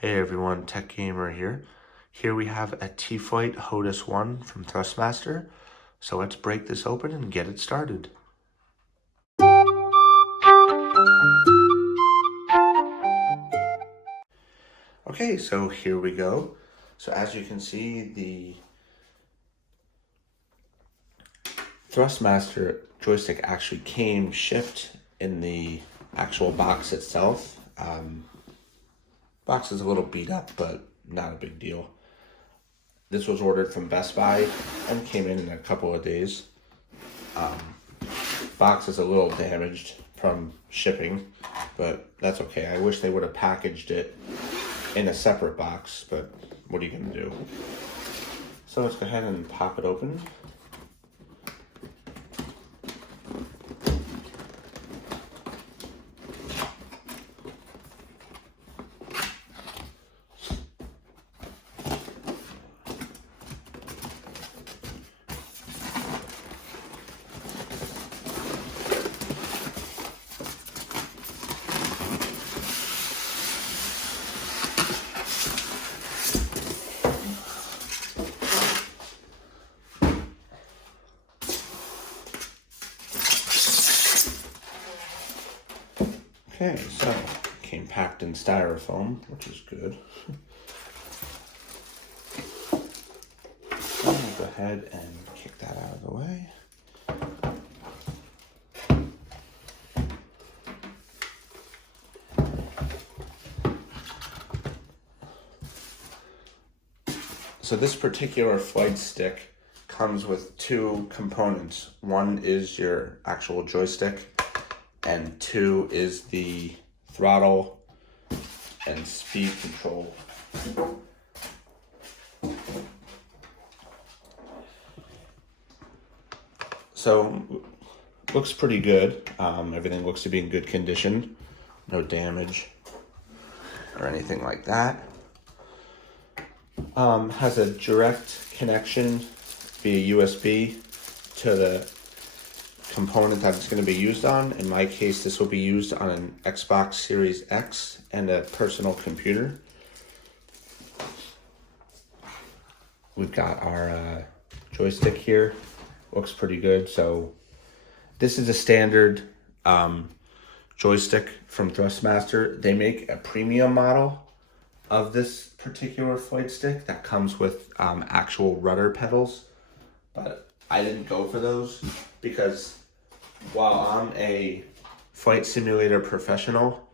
Hey everyone, Tech Gamer here. Here we have a T-Flight HOTAS 1 from Thrustmaster. So let's break this open and get it started. Okay, so here we go. So as you can see, the Thrustmaster joystick actually came shipped in the actual box itself. Box is a little beat up, but not a big deal. This was ordered from Best Buy and came in a couple of days. Box is a little damaged from shipping, but that's okay. I wish they would have packaged it in a separate box, but what are you gonna do? So let's go ahead and pop it open. Okay, so came packed in styrofoam, which is good. I'm gonna go ahead and kick that out of the way. So this particular flight stick comes with two components. One is your actual joystick, and two is the throttle and speed control. So looks pretty good. Everything looks to be in good condition. No damage or anything like that. Has a direct connection via USB to the component that it's going to be used on. In my case, this will be used on an Xbox Series X and a personal computer. We've got our joystick here. Looks pretty good. So this is a standard joystick from Thrustmaster. They make a premium model of this particular flight stick that comes with actual rudder pedals, but I didn't go for those because while I'm a flight simulator professional,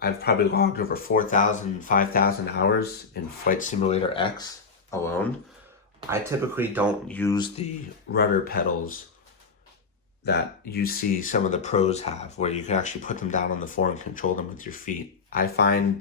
I've probably logged over 4,000, 5,000 hours in Flight Simulator X alone. I typically don't use the rudder pedals that you see some of the pros have, where you can actually put them down on the floor and control them with your feet. I find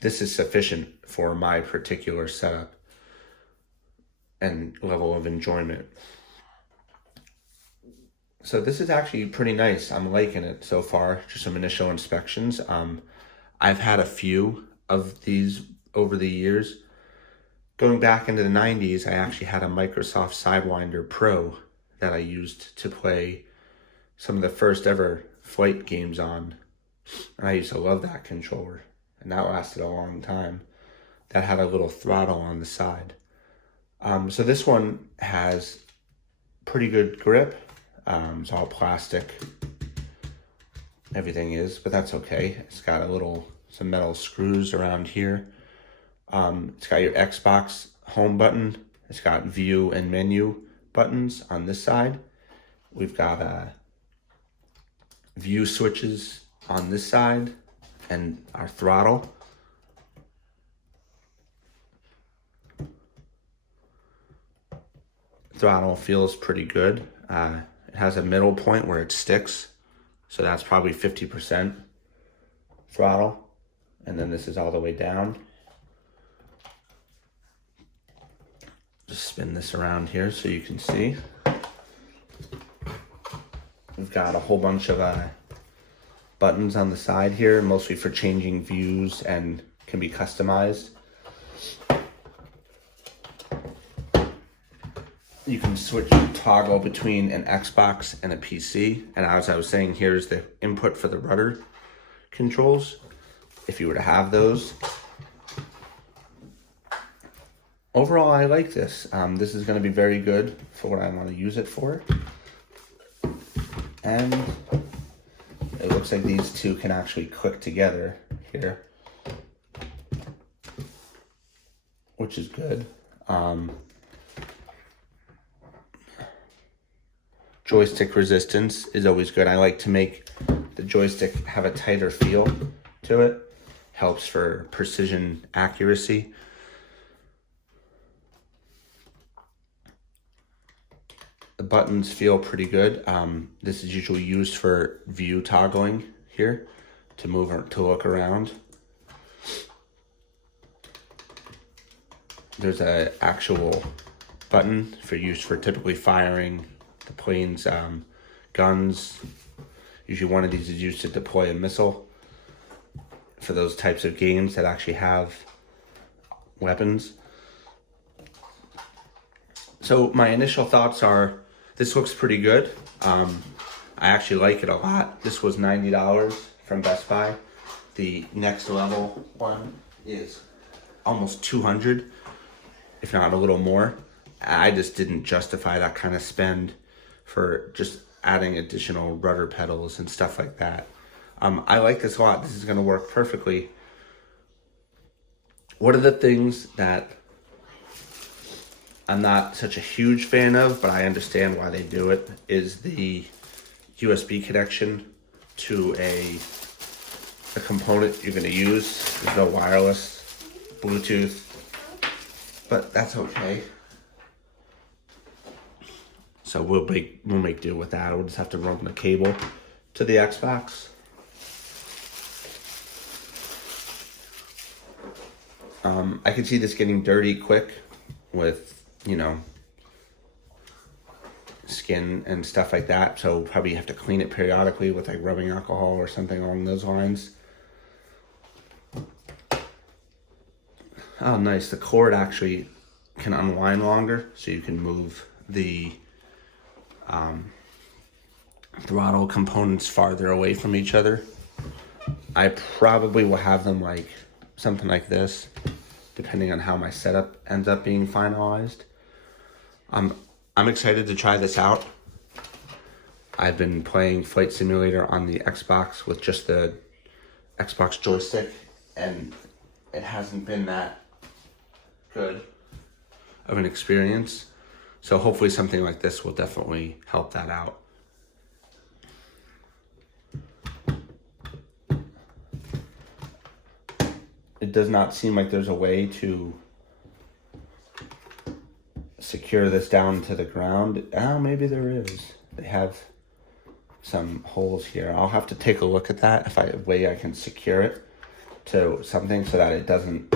this is sufficient for my particular setup and level of enjoyment. So this is actually pretty nice. I'm liking it so far, just some initial inspections. I've had a few of these over the years. Going back into the 90s, I actually had a Microsoft Sidewinder Pro that I used to play some of the first ever flight games on. And I used to love that controller, and that lasted a long time. That had a little throttle on the side. So this one has pretty good grip. It's all plastic. Everything is, but that's okay. It's got some metal screws around here. It's got your Xbox home button. It's got view and menu buttons on this side. We've got view switches on this side and our throttle. Throttle feels pretty good. It has a middle point where it sticks, so that's probably 50% throttle, and then this is all the way down. Just spin this around here so you can see. We've got a whole bunch of buttons on the side here, mostly for changing views and can be customized. You can toggle between an Xbox and a PC. And as I was saying, here's the input for the rudder controls. if you were to have those. Overall, I like this. This is going to be very good for what I want to use it for. And it looks like these two can actually click together here, which is good. Joystick resistance is always good. I like to make the joystick have a tighter feel to it. Helps for precision accuracy. The buttons feel pretty good. This is usually used for view toggling here to move or to look around. There's an actual button for use for typically firing the plane's guns. Usually one of these is used to deploy a missile for those types of games that actually have weapons. So my initial thoughts are, this looks pretty good. I actually like it a lot. This was $90 from Best Buy. The next level one is almost $200, if not a little more. I just didn't justify that kind of spend for just adding additional rudder pedals and stuff like that. I like this a lot. This is going to work perfectly. One of the things that I'm not such a huge fan of, but I understand why they do it, is the USB connection to a component you're going to use. There's no wireless, Bluetooth, but that's okay. So we'll make do with that. We'll just have to run the cable to the Xbox. I can see this getting dirty quick with, you know, skin and stuff like that. So probably have to clean it periodically with like rubbing alcohol or something along those lines. Oh, nice. The cord actually can unwind longer, so you can move the throttle components farther away from each other. I probably will have them like something like this, depending on how my setup ends up being finalized. I'm excited to try this out. I've been playing Flight Simulator on the Xbox with just the Xbox joystick, and it hasn't been that good of an experience. So hopefully something like this will definitely help that out. It does not seem like there's a way to secure this down to the ground. Oh, maybe there is. They have some holes here. I'll have to take a look at that, if a way I can secure it to something so that it doesn't,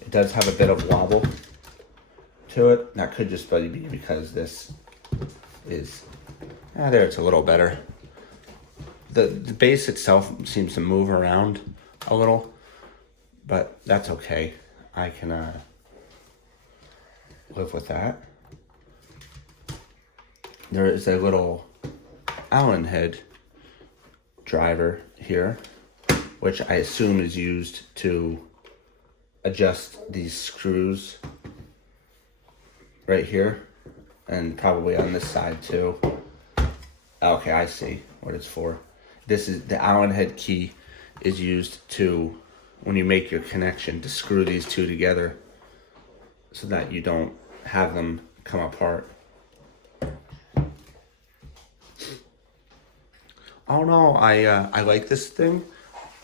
it does have a bit of wobble to it. That could just be because this is, there it's a little better. The base itself seems to move around a little, but that's okay. I can live with that. There is a little Allen head driver here, which I assume is used to adjust these screws right here, and probably on this side too. Okay, I see what it's for. This is the Allen head key is used to, when you make your connection, to screw these two together so that you don't have them come apart. Oh no, I like this thing.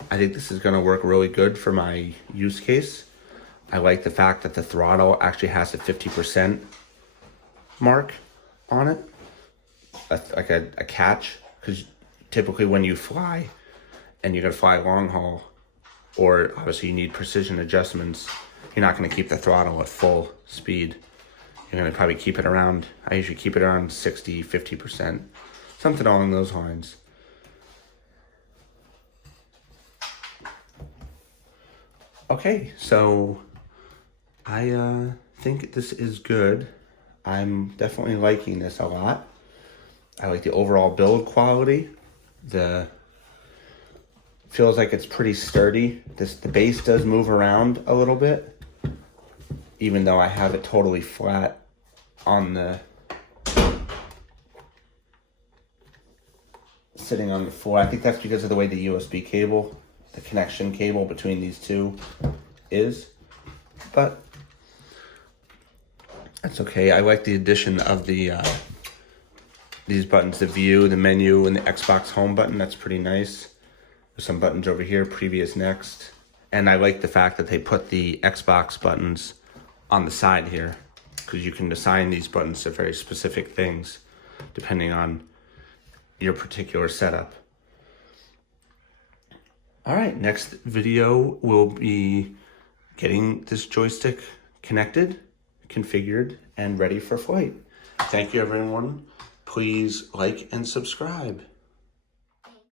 I think this is gonna work really good for my use case. I like the fact that the throttle actually has a 50% mark on it, like a catch, because typically when you fly and you're gonna fly long haul, or obviously you need precision adjustments, you're not gonna keep the throttle at full speed. You're gonna probably keep it around, I usually keep it around 60, 50%, something along those lines. Okay, so I think this is good. I'm definitely liking this a lot. I like the overall build quality. The feels like it's pretty sturdy. The base does move around a little bit, even though I have it totally flat on the, sitting on the floor. I think that's because of the way the USB cable, the connection cable between these two is, but that's okay. I like the addition of the these buttons, the view, the menu, and the Xbox home button. That's pretty nice. There's some buttons over here, previous, next. And I like the fact that they put the Xbox buttons on the side here, because you can assign these buttons to very specific things depending on your particular setup. All right, next video will be getting this joystick connected, configured, and ready for flight. Thank you, everyone. Please like and subscribe.